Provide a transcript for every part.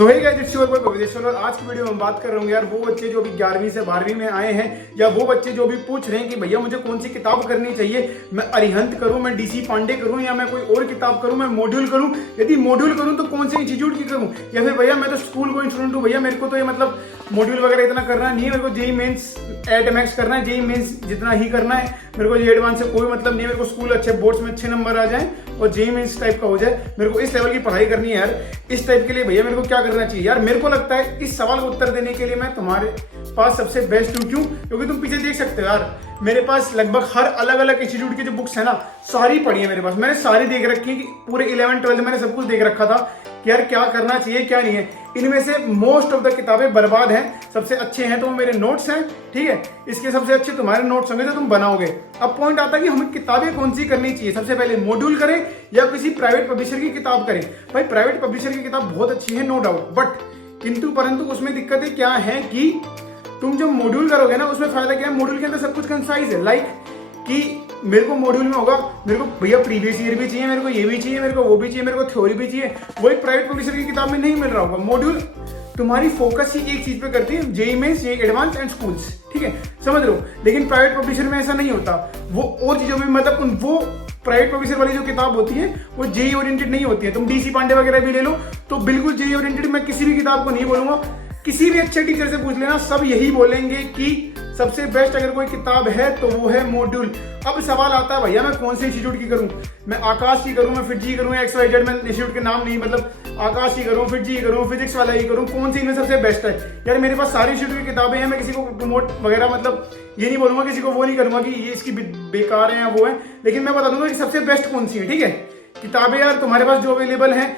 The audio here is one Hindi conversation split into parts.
So hey guys, it's your boy Bhavesh. और आज की वीडियो में बात कर रहा हूँ यार वो बच्चे जो भी 11वीं से 12वीं में आए हैं, या वो बच्चे जो भी पूछ रहे हैं कि भैया मुझे कौन सी किताब करनी चाहिए, मैं अरिहंत करूँ, मैं डीसी पांडे करूँ, या मैं कोई और किताब करूँ, मैं मॉड्यूल करूँ। यदि मॉड्यूल करूँ तो कौन से इंस्टीट्यूट की करूँ, या फिर भैया मैं तो स्कूल को स्टूडेंट हूँ, भैया मेरे को तो ये मतलब मॉड्यूल वगैरह इतना करना नहीं है, मेरे को जेई मेंस एटमैक्स करना है, जेई मेंस जितना ही करना है, मेरे को ये एडवांस से कोई मतलब नहीं है, मेरे को स्कूल अच्छे बोर्ड्स में अच्छे नंबर आ जाए और जेई मेंस टाइप का हो जाए, मेरे को इस लेवल की पढ़ाई करनी है यार। इस टाइप के लिए भैया मेरे को क्या करना चाहिए यार। मेरे को लगता है इस सवाल का उत्तर देने के लिए मैं तुम्हारे पास सबसे बेस्ट हूँ। क्यों? क्योंकि तुम पीछे देख सकते हो यार, मेरे पास लगभग हर अलग अलग इंस्टीट्यूट की जो बुक्स है ना, सारी पढ़ी है मेरे पास। मैंने सारी देख रखी है कि पूरे 11th 12th मैंने सब कुछ देख रखा था कि यार क्या करना चाहिए क्या नहीं है। इनमें से मोस्ट ऑफ द किताबें बर्बाद हैं, सबसे अच्छे हैं तो वो मेरे नोट्स हैं, ठीक है। इसके सबसे अच्छे तुम्हारे नोट्स होंगे जो तुम बनाओगे। अब पॉइंट आता है कि हमें किताबें कौन सी करनी चाहिए। सबसे पहले मॉड्यूल करें या किसी प्राइवेट पब्लिशर की किताब करें। भाई प्राइवेट पब्लिशर की किताब बहुत अच्छी है, नो डाउट, बट किंतु परंतु उसमें दिक्कतें क्या है कि तुम जब मॉड्यूल करोगे ना, उसमें फायदा क्या है, मॉड्यूल के अंदर सब कुछ कंसाइज है। लाइक कि मेरे को मॉड्यूल में होगा, मेरे को भैया प्रीवियस ईयर भी चाहिए, मेरे को ये भी चाहिए, मेरे को वो भी चाहिए, मेरे को थ्योरी भी चाहिए, वही प्राइवेट पब्लिशर की किताब में नहीं मिल रहा होगा। मॉड्यूल तुम्हारी फोकस ही एक चीज पे करती है, JEE mains, JEE advance and schools, ठीक है, समझ लो। लेकिन प्राइवेट पब्लिशर में ऐसा नहीं होता, वो और चीजों में मतलब वो प्राइवेट पब्लिशर वाली जो किताब होती है वो जेई ओरिएंटेड नहीं होती है। तुम डीसी पांडे वगैरह भी ले लो तो बिल्कुल जेई ओरिएंटेड। मैं किसी भी किताब को नहीं बोलूंगा, किसी भी अच्छे टीचर से पूछ लेना, सब यही बोलेंगे कि सबसे बेस्ट अगर कोई किताब है तो वो है मॉड्यूल। अब सवाल आता है भैया मैं कौन से इंस्टीट्यूट की करूं, मैं आकाश की करूं, मैं फिजी करूं, XYZ, मैं इंस्टीट्यूट के नाम नहीं, मतलब आकाश की करूं, फिजी करूं, फिजिक्स वाला ही करूं, कौन सी इनमें सबसे बेस्ट है। यार मेरे पास सारी इंस्टीट्यूट की किताबें हैं, मैं किसी को प्रमोट वगैरह मतलब ये नहीं बोलूंगा, किसी को वो नहीं करूंगा कि ये इसकी बेकार है या वो है, लेकिन मैं बता दूंगा कि सबसे बेस्ट कौन सी है, ठीक है। किताबें यार तुम्हारे पास जो अवेलेबल है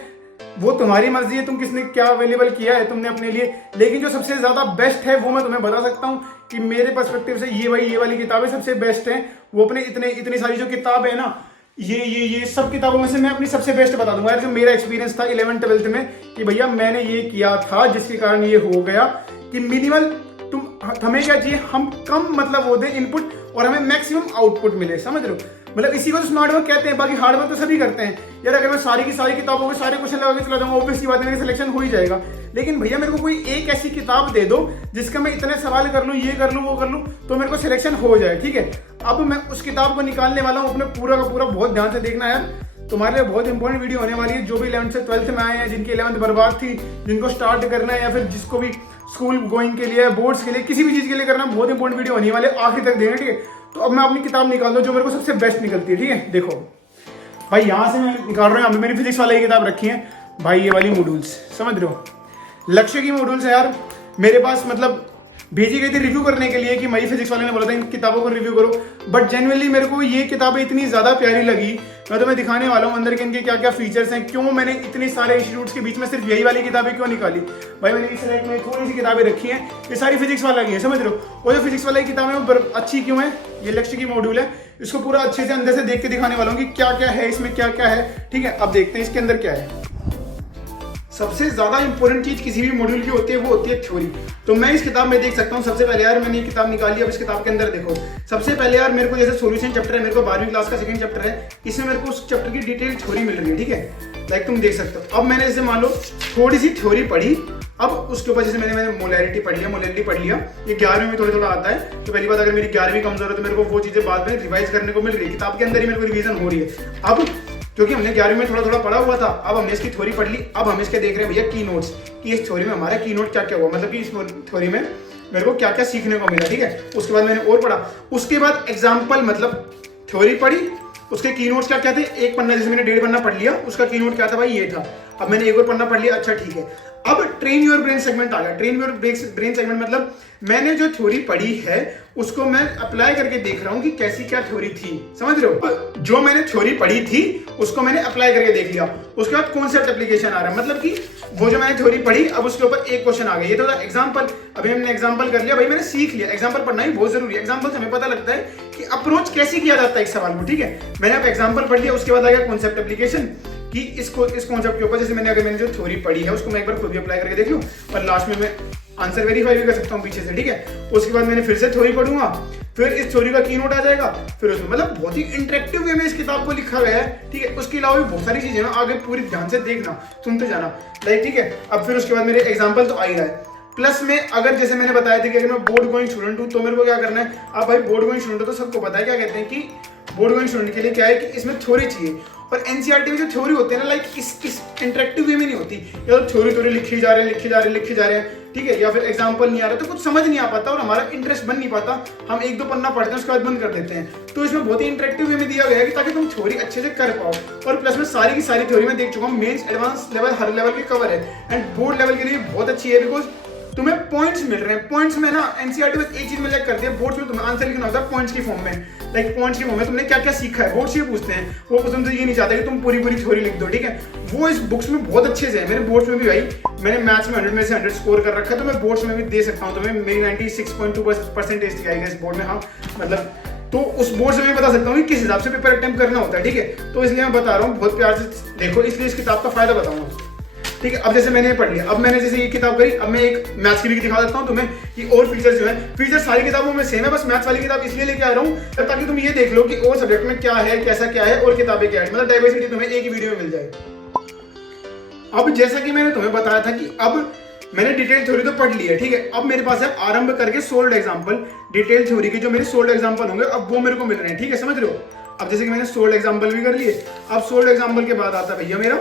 वो तुम्हारी मर्जी है, तुम किसने क्या अवेलेबल किया है तुमने अपने लिए, लेकिन जो सबसे ज्यादा बेस्ट है वो मैं तुम्हें बता सकता हूँ कि मेरे पर्सपेक्टिव से ये वाली किताबें सबसे बेस्ट हैं। वो अपने इतनी सारी जो किताब है ना, ये सब किताबों में से मैं अपनी सबसे बेस्ट बता दूंगा यार। जो मेरा एक्सपीरियंस था 11th 12th में कि भैया मैंने ये किया था जिसके कारण ये हो गया कि मिनिमल हमें क्या चाहिए, हम कम मतलब वो दे इनपुट और हमें मैक्सिमम आउटपुट मिले, समझ रहे हो। मतलब इसी को तो स्मार्ट वर्क कहते हैं, बाकी हार्ड वर्क तो सभी करते हैं यार। अगर मैं सारी की सारी किताबों के सारे क्वेश्चन लगा के चला जाऊंगा, ऑब्वियसली बात है मेरा सिलेक्शन हो ही जाएगा। लेकिन भैया मेरे को कोई एक ऐसी किताब दे दो जिसका मैं इतने सवाल कर लूँ, ये कर लूँ, वो कर लूँ, तो मेरे को सिलेक्शन हो जाए, ठीक है। अब मैं उस किताब को निकालने वाला हूँ, अपने पूरा का पूरा बहुत ध्यान से देखना यार, तुम्हारे लिए बहुत इंपॉर्टेंट वीडियो होने वाली है। जो भी 11th से 12th में आए हैं, जिनकी 11th बर्बाद थी, जिनको स्टार्ट करना है, या फिर जिसको भी स्कूल गोइंग के लिए, बोर्ड्स के लिए, किसी भी चीज के लिए करना, बहुत इंपॉर्टेंट वीडियो होने वाले, आखिर तक देखना, ठीक है। तो अब मैं अपनी किताब निकाल दूं जो मेरे को सबसे बेस्ट निकलती है, ठीक है। देखो भाई यहां से मैं निकाल रहा हूँ, यहाँ पे मेरी फिजिक्स वाली किताब रखी है भाई, ये वाली मॉड्यूल्स, समझ रहे हो, लक्ष्य की मॉड्यूल्स है यार मेरे पास। मतलब भेजी गई थी रिव्यू करने के लिए कि मई फिजिक्स वाले ने बोला था इन किताबों को रिव्यू करो, बट जेन्युइनली मेरे को ये किताबें इतनी ज्यादा प्यारी लगी, मैं तुम्हें दिखाने वाला हूँ अंदर के इनके क्या क्या फीचर्स हैं, क्यों मैंने इतने सारे इंस्टीट्यूट्स के बीच में सिर्फ यही वाली किताबें क्यों निकाली। भाई मैंने इस रैक में थोड़ी सी किताबें रखी हैं, ये सारी फिजिक्स वाला की है, समझ रहे हो। और जो फिजिक्स वाला की किताबें वो अच्छी क्यों है, ये लक्ष्य की मॉड्यूल है, इसको पूरा अच्छे से अंदर से देख के दिखाने वाला हूँ कि क्या क्या है इसमें, क्या क्या है, ठीक है। अब देखते हैं इसके अंदर क्या है। सबसे ज्यादा इंपॉर्टेंट चीज किसी भी मॉड्यूल की होती है वो होती है थ्योरी। तो मैं इस किताब में देख सकता हूँ, सबसे पहले यार मैंने ये किताब निकाली। अब इस किताब के अंदर देखो, सबसे पहले यार मेरे को जैसे सॉल्यूशन चैप्टर है, मेरे को 12वीं क्लास का सेकंड चैप्टर है, इसमें मेरे को उस चैप्टर की डिटेल थ्योरी मिल रही है, ठीक है। लाइक तुम देख सकते हो। अब मैंने जैसे मान लो थोड़ी सी थ्योरी पढ़ी, अब उसके ऊपर जैसे मैंने मोलैरिटी पढ़ लिया, ये 11वीं में थोड़ा थोड़ा आता है। तो पहली बात, अगर मेरी 11वीं कमजोर है तो मेरे को वो चीजें बाद में रिवाइज करने को मिल रही है, किताब के अंदर ही मेरे को रिवीजन हो रही है। अब क्योंकि हमने 11वीं में थोड़ा थोड़ा पढ़ा हुआ था, अब हमने इसकी थ्योरी पढ़ ली, अब हम इसके देख रहे हैं भैया की नोट्स कि इस थ्योरी में हमारा की नोट क्या क्या हुआ, मतलब कि इस थ्योरी में मेरे को क्या क्या सीखने को मिला, ठीक है। उसके बाद मैंने और पढ़ा, उसके बाद एग्जाम्पल मतलब थ्योरी पढ़ी, उसके की नोट्स क्या क्या थे। एक पन्ना जैसे मैंने 1.5 पन्ना पढ़ लिया, उसका की नोट क्या था भाई, ये था। अब मैंने एक और पन्ना पढ़ लिया, अच्छा ठीक है। अब ट्रेन योर ब्रेन सेगमेंट आ गया। ट्रेन योर ब्रेन सेगमेंट मतलब मैंने जो थ्योरी पढ़ी है उसको मैं अप्लाई करके देख रहा हूं कि कैसी क्या थ्योरी थी, समझ रहे हो। जो मैंने थ्योरी पढ़ी थी उसको मैंने अप्लाई करके देख लिया, उसके बाद कॉन्सेप्ट एप्लीकेशन आ रहा है, मतलब कि वो जो मैंने थ्योरी पढ़ी अब उसके ऊपर एक क्वेश्चन आ गया, ये तो था एग्जांपल। अभी हमने एग्जांपल कर लिया, भाई मैंने सीख लिया। एग्जांपल पढ़ना ही बहुत जरूरी है, एग्जांपल से हमें पता लगता है कि अप्रोच कैसे किया जाता है एक सवाल को, ठीक है। मैंने अब एग्जांपल पढ़ लिया, उसके बाद आ गया कॉन्सेप्ट एप्लीकेशन कि इस कॉन्सेप्ट के ऊपर जैसे मैंने जो थ्योरी पढ़ी है उसको मैं एक बार खुद भी अप्लाई करके देख लूं, और लास्ट में मैं आंसर वेरीफाई भी कर सकता हूँ पीछे से, ठीक है। उसके बाद मैंने फिर से थ्योरी पढ़ूंगा, फिर इस थ्योरी का की नोट आ जाएगा, फिर उसमें मतलब बहुत ही इंटरेक्टिव वे में इस किताब को लिखा गया है, ठीक है। उसके अलावा भी बहुत सारी चीजें हैं, आगे पूरी ध्यान से देखना, सुनते जाना, लाइक, ठीक है। अब फिर उसके बाद मेरे एग्जाम्पल तो आ ही रहा है। प्लस में अगर जैसे मैंने बताया था कि अगर मैं बोर्ड गोइंग स्टूडेंट हूँ तो मेरे को क्या करना है। अब भाई बोर्ड गोइंग स्टूडेंट तो सबको पता है क्या कहते हैं कि बोर्ड गोइंग स्टूडेंट के लिए क्या है कि इसमें थ्योरी चाहिए, और एनसीईआरटी में जो थ्योरी होती है ना, लाइक इस इंटरेक्टिव वे में नहीं होती, या तो थ्योरी लिखी जा रहे हैं, ठीक है, या फिर एग्जाम्पल नहीं आ रहा तो कुछ समझ नहीं आ पाता और हमारा इंटरेस्ट बन नहीं पाता, हम एक दो पन्ना पढ़ते हैं उसके बाद बंद कर देते हैं। तो इसमें बहुत ही इंटरेक्टिव वे में दिया गया है कि ताकि तुम थ्योरी अच्छे से कर पाओ। और प्लस में सारी की सारी थ्योरी में देख चुका हूँ, मेंस एडवांस लेवल हर लेवल के कवर है, एंड बोर्ड लेवल के लिए बहुत अच्छी है, बिकॉज तुम्हें पॉइंट्स मिल रहे हैं। पॉइंट्स में ना एनसीईआरटी बस एक चीज में कर दिया, बोर्ड्स में तुम्हें आंसर लिखना होता है पॉइंट्स की फॉर्म में, लाइक पॉइंट्स की फॉर्म में तुमने क्या क्या सीखा है, बोर्ड्स ये पूछते हैं। वो तुमसे ये नहीं चाहते कि तुम पूरी थ्योरी लिख दो, ठीक है। वो इस बुक्स में बहुत अच्छे से है। मेरे बोर्ड्स में भी भाई मैंने मैथ्स में 100 में से 100 स्कोर कर रखा है, तो मैं बोर्ड्स में भी दे सकता हूँ तुम्हें। मेरी 96.2% थी आई गेस बोर्ड में, हाँ मतलब, तो उस बोर्ड से मैं बता सकता हूँ कि किस हिसाब से पेपर अटेम्प्ट करना होता है, ठीक है। तो इसलिए मैं बता रहा हूँ, बहुत प्यार से देखो, इसलिए इस किताब का फायदा बताऊंगा, ठीक है। अब जैसे मैंने पढ़ लिया, अब मैंने जैसे ये किताब करी, अब मैं एक मैथ्स की भी दिखा देता हूँ तुम्हें कि और फीचर्स जो है, फीचर्स सारी किताबों में सेम है, बस मैथ्स वाली किताब इसलिए लेके आ रहा हूँ ताकि तुम ये देख लो कि और सब्जेक्ट में क्या है, कैसा क्या है, और किताबें क्या है, मतलब डाइवर्सिटी तुम्हें एक ही वीडियो में मिल जाए। अब जैसा कि मैंने तुम्हें बताया था कि अब मैंने डिटेल थ्योरी तो पढ़ ली है, ठीक है। अब मेरे पास है आरंभ करके सोल्ड एग्जाम्पल, डिटेल थ्योरी के जो मेरे सोल्ड एग्जाम्पल होंगे अब वो मेरे को मिल रहे हैं, ठीक है, समझ रहे हो। अब जैसे कि मैंने सोल्ड एग्जाम्पल भी कर लिए, अब सोल्ड एग्जाम्पल के बाद आता है भैया मेरा,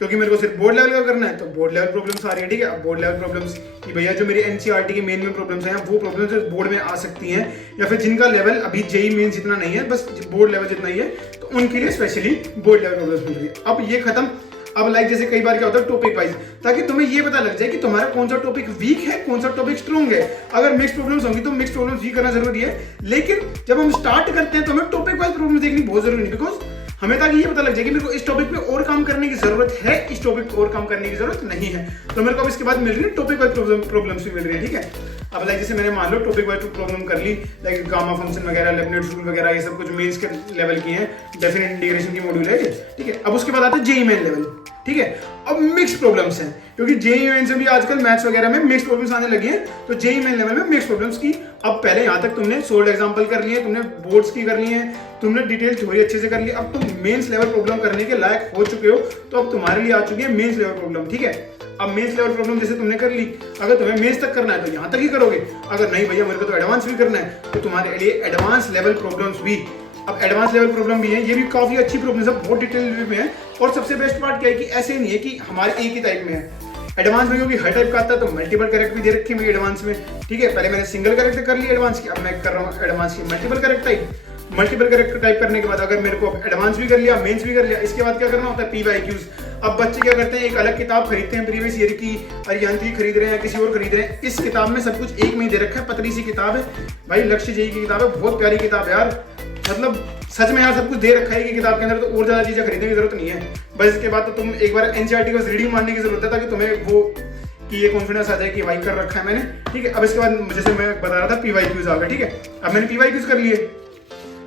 क्योंकि मेरे को सिर्फ बोर्ड लेवल का करना है तो बोर्ड लेवल प्रॉब्लम्स आ रही है, ठीक है। अब बोर्ड लेवल प्रॉब्लम्स कि भैया जो मेरी एनसीईआरटी की मेन प्रॉब्लम्स हैं वो प्रॉब्लम्स बोर्ड में आ सकती हैं, या फिर जिनका लेवल अभी जेईई मेंस जितना नहीं है, बस बोर्ड लेवल जितना ही है, तो उनके लिए स्पेशली बोर्ड लेवल प्रॉब्लम्स मिल रही है। अब ये खत्म। अब लाइक जैसे कई बार क्या होता है टॉपिक वाइज, ताकि तुम्हें ये पता लग जाए कि तुम्हारा कौन सा टॉपिक वीक है, कौन सा टॉपिक स्ट्रॉन्ग है। अगर मिक्स प्रॉब्लम्स होंगी तो मिक्स प्रॉब्लम्स भी करना जरूरी है, लेकिन जब हम स्टार्ट करते हैं तो हमें टॉपिक वाइज प्रॉब्लम देखनी बहुत जरूरी है, बिकॉज हमें ताकि ये पता लग जाए कि मेरे को इस टॉपिक पे और काम करने की जरूरत है, इस टॉपिक पे और काम करने की जरूरत नहीं है। तो मेरे को अब इसके बाद मिल रही है टॉपिक वाइज प्रॉब्लम्स भी मिल रही है, ठीक है। अब लाइक जैसे मैंने मान लो टॉपिक वाइज प्रॉब्लम कर ली, लाइक गामा फंक्शन वगैरह, लेबनिज़ रूल वगैरह, ये सब कुछ मेंस के लेवल की है, डेफिनेट इंटीग्रेशन की मॉड्यूल है, ठीक है। अब उसके बाद आता है जेईई मेन लेवल, ठीक है। अब मिक्स प्रॉब्लम्स हैं, क्योंकि जेईई मेन से भी आजकल मैथ्स वगैरह में मिक्स प्रॉब्लम्स आने लगी हैं, तो जेईई मेन लेवल में मिक्स प्रॉब्लम्स की अब पहले यहाँ तक तुमने सोल्ड एग्जांपल कर लिए, तुमने बोर्ड्स की कर ली है, तुमने डिटेल थ्योरी अच्छे से कर ली, अब तुम मेंस लेवल प्रॉब्लम करने के लायक हो चुके हो, तो अब तुम्हारे लिए आ चुकी है मेंस लेवल प्रॉब्लम, ठीक है। अब मेंस लेवल प्रॉब्लम जैसे तुमने कर ली, अगर तुम्हें मेंस तक करना है तो यहाँ तक ही करोगे, अगर नहीं भैया मेरे को तो एडवांस भी करना है तो तुम्हारे लिए एडवांस लेवल प्रॉब्लम्स भी, अब एडवांस लेवल प्रॉब्लम भी है, ये भी काफी अच्छी प्रॉब्लम है, बहुत डिटेल में है। और सबसे बेस्ट पार्ट क्या है कि ऐसे नहीं है कि हमारे एक ही टाइप में है, एडवांस में क्योंकि हर टाइप का आता है तो मल्टीपल करेक्ट भी दे रखे हैं एडवांस में, ठीक है। पहले मैंने सिंगल करेक्ट कर ली एडवांस की, अब मैं कर रहा हूँ एडवांस की multiple correct type. Multiple correct type करने के बाद अगर मेरे को एडवांस भी कर लिया, मेंस भी कर लिया, इसके बाद क्या करना होता है पीवाईक्यूज। अब बच्चे क्या करते हैं, एक अलग किताब खरीदते हैं प्रीवियस ईयर की, अरिहंत की खरीद रहे हैं, किसी और खरीद रहे हैं, इस किताब में सब कुछ एक में ही दे रखा है, पतली सी किताब है भाई, लक्ष्य जेईई की किताब है, बहुत प्यारी किताब है यार, मतलब सच में यार सब कुछ दे रखा है कि किताब के अंदर, तो और ज्यादा चीजें खरीदने की जरूरत नहीं है। बस इसके बाद तो तुम एक बार एनसीईआरटी को रीडिंग मारने की जरूरत है, ताकि तुम्हें वो कि ये कॉन्फिडेंस आ जाए कि भाई कर रखा है मैंने, ठीक है। अब इसके बाद जैसे मैं बता रहा था पीवाईक्यूज आ गए, ठीक है। अब मैंने पीवाईक्यूज कर लिए,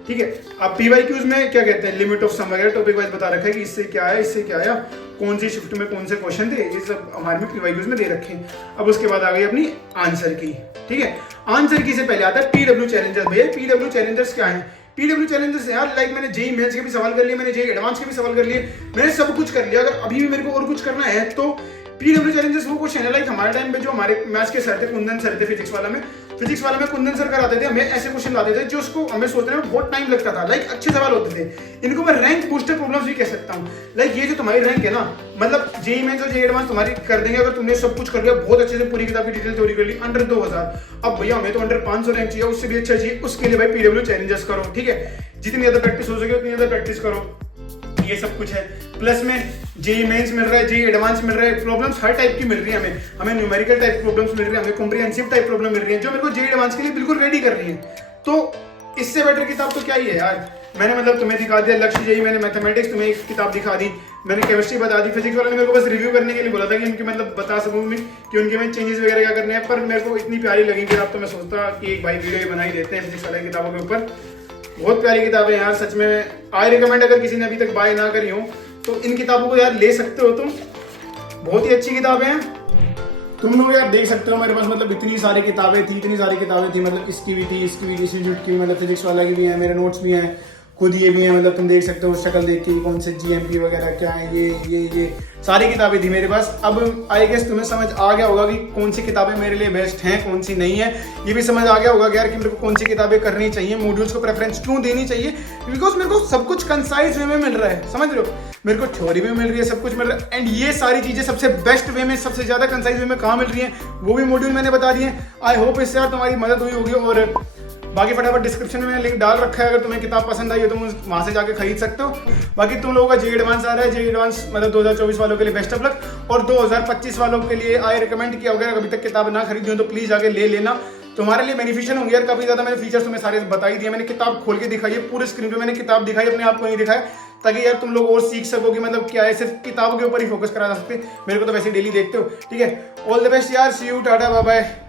ठीक है। अब पीवाईक्यूज में क्या कहते हैं, लिमिट ऑफ सम वगैरह टॉपिक वाइज बता रखा है कि इससे क्या है, इससे क्या आया, कौन सी शिफ्ट में कौन से क्वेश्चन थे, ये सब हमारे में पीवाईक्यूज में दे रखे हैं। अब उसके बाद आ गई अपनी आंसर की, ठीक है। आंसर की से पहले आता है पीडब्ल्यू चैलेंजर्स। भैया पीडब्ल्यू चैलेंजर्स क्या है? पीडब्ल्यू चैलेंजर्स यार, लाइक मैंने जेईई मेंस के भी सवाल कर लिए, मैंने जेईई एडवांस के भी सवाल कर लिए, मैंने सब कुछ कर लिया। अगर अभी भी मेरे को और कुछ करना है तो पीडब्ल्यू चैलेंजर्स वो क्वेश्चन है, लाइक हमारे टाइम पे जो हमारे मैथ्स के सर थे, कुंदन सर थे, फिजिक्स वाला में कुंदन सर कराते थे, हमें ऐसे क्वेश्चन लाते थे जो उसको हमें सोचने में बहुत टाइम लगता था, लाइक अच्छे सवाल होते थे। इनको मैं रैंक बूस्टर प्रॉब्लम्स भी कह सकता हूँ। लाइक ये जो तुम्हारी रैंक है ना, मतलब जेईई मेंस और जेईई एडवांस तुम्हारी कर देंगे अगर तुमने सब कुछ कर लिया, बहुत अच्छे से पूरी किताब की डिटेल थ्योरी कर ली, अंडर 2000। अब भैया हमें तो अंडर 500 रैंक चाहिए, उससे भी अच्छा चाहिए, उसके लिए भाई पीडब्ल्यू चैलेंजर्स करो, ठीक है। जितनी ज्यादा प्रैक्टिस हो सके उतनी ज्यादा प्रैक्टिस करो, ये सब कुछ है। प्लस में जेईई मेंस मिल रहा है, जेईई एडवांस मिल रहा है, प्रॉब्लम्स हर टाइप की मिल रही है हमें न्यूमेरिकल टाइप प्रॉब्लम्स मिल रही है, हमें कॉम्प्रिहेंसिव टाइप प्रॉब्लम मिल रही है, जो मेरे को जेईई एडवांस के लिए बिल्कुल रेडी कर रही है। तो इससे बेटर किताब तो क्या ही है यार। मैंने मतलब तुम्हें दिखा दिया लक्ष्य जेईई, मैंने मैथमेटिक्स तुम्हें एक किताब दिखा दी, मैंने केमिस्ट्री बता दी, फिजिक्स वाले ने मेरे को बस रिव्यू करने के लिए बोला था कि उनके मतलब बता सकूं मैं कि उनके में चेंजेस वगैरह क्या करने हैं, पर मेरे को इतनी प्यारी लगी कि अब तो मैं सोचता कि एक भाई वीडियो बना ही देते हैं फिजिक्स वाले किताबों के ऊपर। बहुत प्यारी किताबें यार, सच में आई रिकमेंड, अगर किसी ने अभी तक बाय ना करी हो तो इन किताबों को यार ले सकते हो तुम, बहुत ही अच्छी किताबें हैं। तुम लोग यार देख सकते हो मेरे पास मतलब इतनी सारी किताबें थी, मतलब इसकी भी थी, इंस्टीट्यूट की, मतलब फिजिक्स वाला की भी है, मेरे नोट्स भी हैं, खुद ये भी है, मतलब तुम देख सकते हो शक्ल देख के कौन से जीएमपी वगैरह क्या है, ये सारी किताबें थी मेरे पास। अब आई गेस तुम्हें समझ आ गया होगा कि कौन सी किताबें मेरे लिए बेस्ट हैं, कौन सी नहीं है। ये भी समझ आ गया होगा कि यार कि मेरे को कौन सी किताबें करनी चाहिए, मॉड्यूल्स को प्रेफरेंस क्यों देनी चाहिए, बिकॉज मेरे को सब कुछ कंसाइज वे में मिल रहा है, समझ रहे हो, मेरे को थ्योरी भी मिल रही है, सब कुछ मिल रहा है, एंड ये सारी चीजें सबसे बेस्ट वे में, सबसे ज्यादा कंसाइज वे में कहाँ मिल रही है, वो भी मॉड्यूल मैंने बता दिए। आई होप इससे यार तुम्हारी मदद हुई होगी। और बाकी फटाफट डिस्क्रिप्शन में मैंने लिंक डाल रखा है, अगर तुम्हें किताब पसंद आई हो तो तुम वहां से जाके खरीद सकते हो। बाकी तुम लोगों का जे एडवांस आ रहा है, जे एडवांस मतलब 2024 वालों के लिए बेस्ट ऑफ लक, और 2025 वालों के लिए आई रिकमेंड किया, अगर अभी तक किताब ना खरीदी हो तो प्लीज आगे ले लेना, तुम्हारे लिए बेनिफिशियल होंगे यार। काफी ज्यादा मैंने फीचर्स तुम्हें सारे बता ही दिए, मैंने किताब खोल के दिखाई है, पूरे स्क्रीन पे मैंने किताब दिखाई, अपने आप को नहीं दिखाया, ताकि यार तुम लोग और सीख सको कि मतलब क्या है, सिर्फ किताब के ऊपर ही फोकस करा जा सकते। मेरे को तो वैसे डेली देखते हो, ठीक है। ऑल द बेस्ट यार, सी यू, टाटा, बाय बाय।